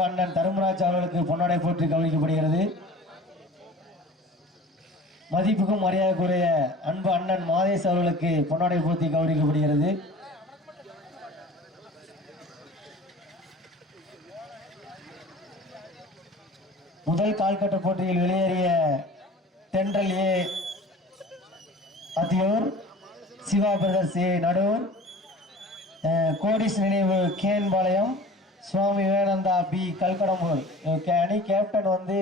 அன்பு அண்ணன் தருமராஜ் அவர்களுக்கு பொன்னாடை போற்றி கவனிக்கப்படுகிறது. மதிப்புக்கும் மரியாதைக்குரிய அன்பு அண்ணன் மாதேஷ் அவர்களுக்கு பொன்னாடை போற்றி கவனிக்கப்படுகிறது. முதல் கால்கட்ட போட்டியில் வெளியேறிய தென்றல் ஏ அத்தியூர், சிவா பிரதர்ஸ் ஏ நடூர், கோடிஸ் நினைவு கேன்பாளையம், சுவாமி விவேகானந்தா பி கல்கடம்பூர். அணி கேப்டன் வந்து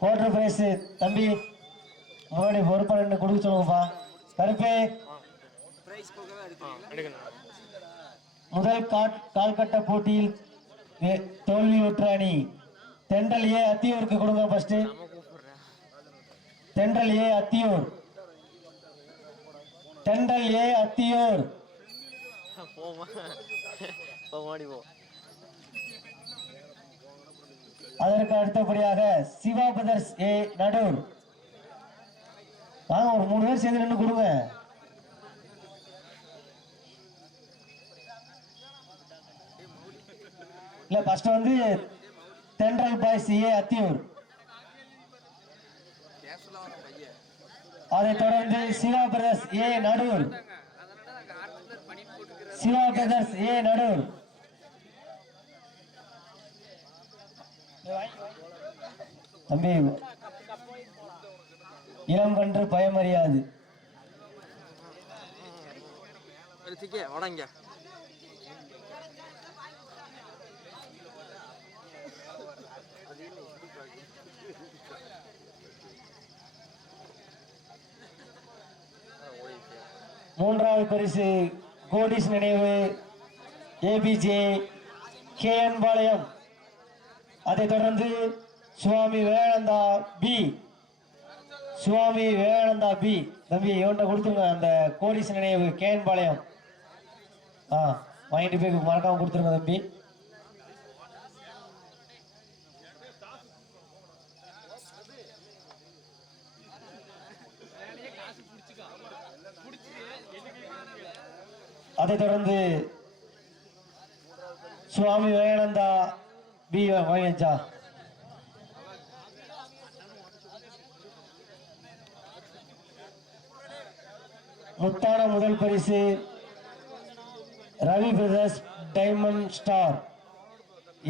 கோட்டர் பிரைஸ் தம்பி முன்னாடி பொறுப்பாளர் கொடுக்க சொல்லுங்கப்பா. கருப்பே முதல் கால்கட்ட போட்டியில் தோல்வியுற்ற அணி தென்றல் ஏ அத்தியூருக்கு கொடுங்க. ஃபர்ஸ்ட் தென்றல் ஏ அத்தியூர், தென்றல் ஏ அத்தியூர். அதற்கு அடுத்தபடியாக சிவா பிரதர்ஸ் ஏ நடூர். வாங்க ஒரு 3 பேர் சேர்ந்து நின்று கொடுங்க. இல்ல ஃபர்ஸ்ட் வந்து தென்றல் பாய்ஸ் ஏ அத்தியூர், அதை தொடர்ந்து சிவா பிரதர்ஸ் ஏ நடூர், சிவா பிரதர்ஸ் ஏ நடூர். தம்பி இளம் கன்று பயமறியாது. மூன்றாவது பரிசு கோடிஸ் நினைவு ஏபிஜே கேஎன் பாளையம். அதைத் தொடர்ந்து சுவாமி விவேகானந்தா பி, சுவாமி விவேகானந்தா பி. தம்பி இவன்கிட்ட கொடுத்துருங்க அந்த கோடிஸ் நினைவு கேஎன் பாளையம். வாங்கிட்டு போய் மறக்காம கொடுத்துருங்க தம்பி. அதைத் தொடர்ந்து சுவாமி விவேகானந்தா பி வாங்கிச்சா. முத்தான முதல் பரிசு ரவி பிரதர்ஸ் டைமண்ட் ஸ்டார்.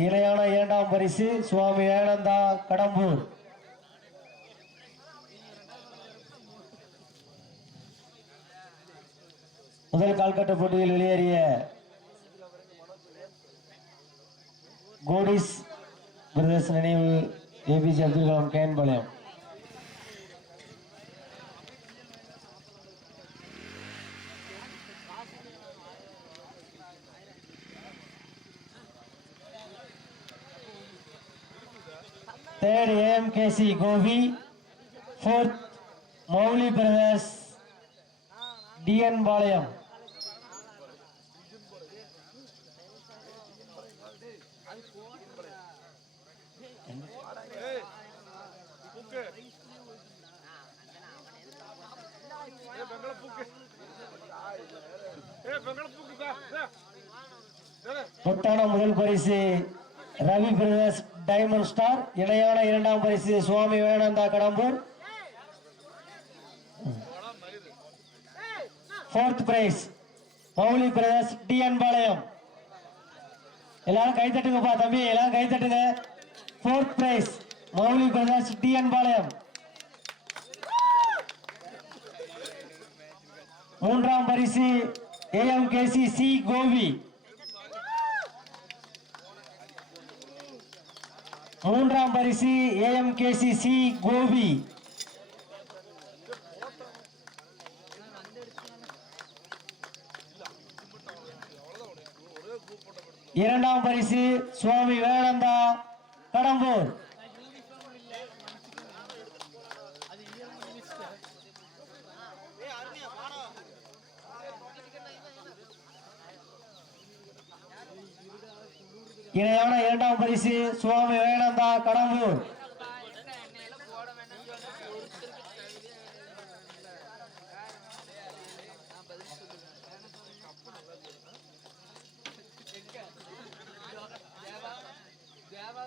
இணையான 2ஆம் பரிசு சுவாமி விவேகானந்தா கடம்பூர். முதல் கால்கட்ட போட்டியில் வெளியேறிய கோடிஸ் பிரதர்ஸ் நினைவு APJ Abdul Kalam Kenpalayam. Third AMKC Govi, 4th Mauli Brothers DN Balayam. பொட்டான முதல் பரிசு ரவி பிரதர்ஸ் டைமண்ட் ஸ்டார். இணையான 2ஆம் பரிசு Swami Vivekananda Kadambur. 4th prize Mauli brothers DN Palayam. எல்லாரும் கை தட்டுங்கப்பா தம்பி, எல்லாரும் கை தட்டுங்க. 4th prize Mauli brothers DN Palayam. 3ஆம் பரிசு ஏஎம்கேசி சி கோவி. 3ஆம் பரிசு ஏஎம்கேசி சி கோவி. 2ஆம் பரிசு சுவாமி விவேகானந்தா கடம்பூர். இணையான 2ஆம் பரிசு சுவாமி விவேகானந்தா கடம்பூர்.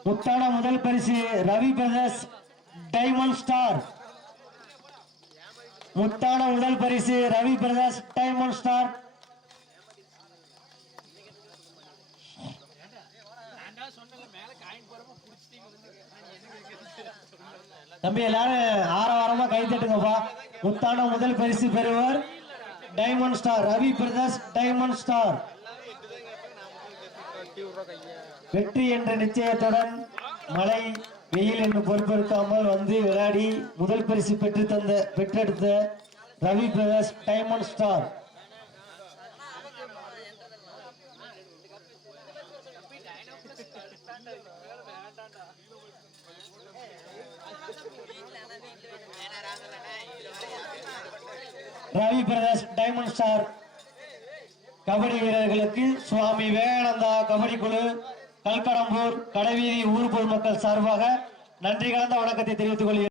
முத்தான முதல் பரிசு ரவி பிரதர்ஸ் டைமண்ட் ஸ்டார். முத்தான முதல் பரிசு ரவி பிரதர்ஸ் டைமண்ட் ஸ்டார். தம்பி எல்லாரும் ஆரவாரமா கை தட்டுங்கப்பா. முத்தான முதல் பரிசு பெறுவர் diamond star Ravi brothers diamond star. வெற்றி என்ற நிச்சயத்துடன் மழை வெயில் என்று பொருட்படுத்தாமல் வந்து விளையாடி முதல் பரிசு பெற்றெடுத்த Ravi brothers diamond star. Ravi brothers diamond star kabaddi வீரர்களுக்கு சுவாமி விவேகானந்தா கபடி குழு கல்கடம்பூர் கடைவீதி ஊர் பொதுமக்கள் சார்பாக நன்றி கலந்த வணக்கத்தை தெரிவித்துக் கொள்கிறேன்.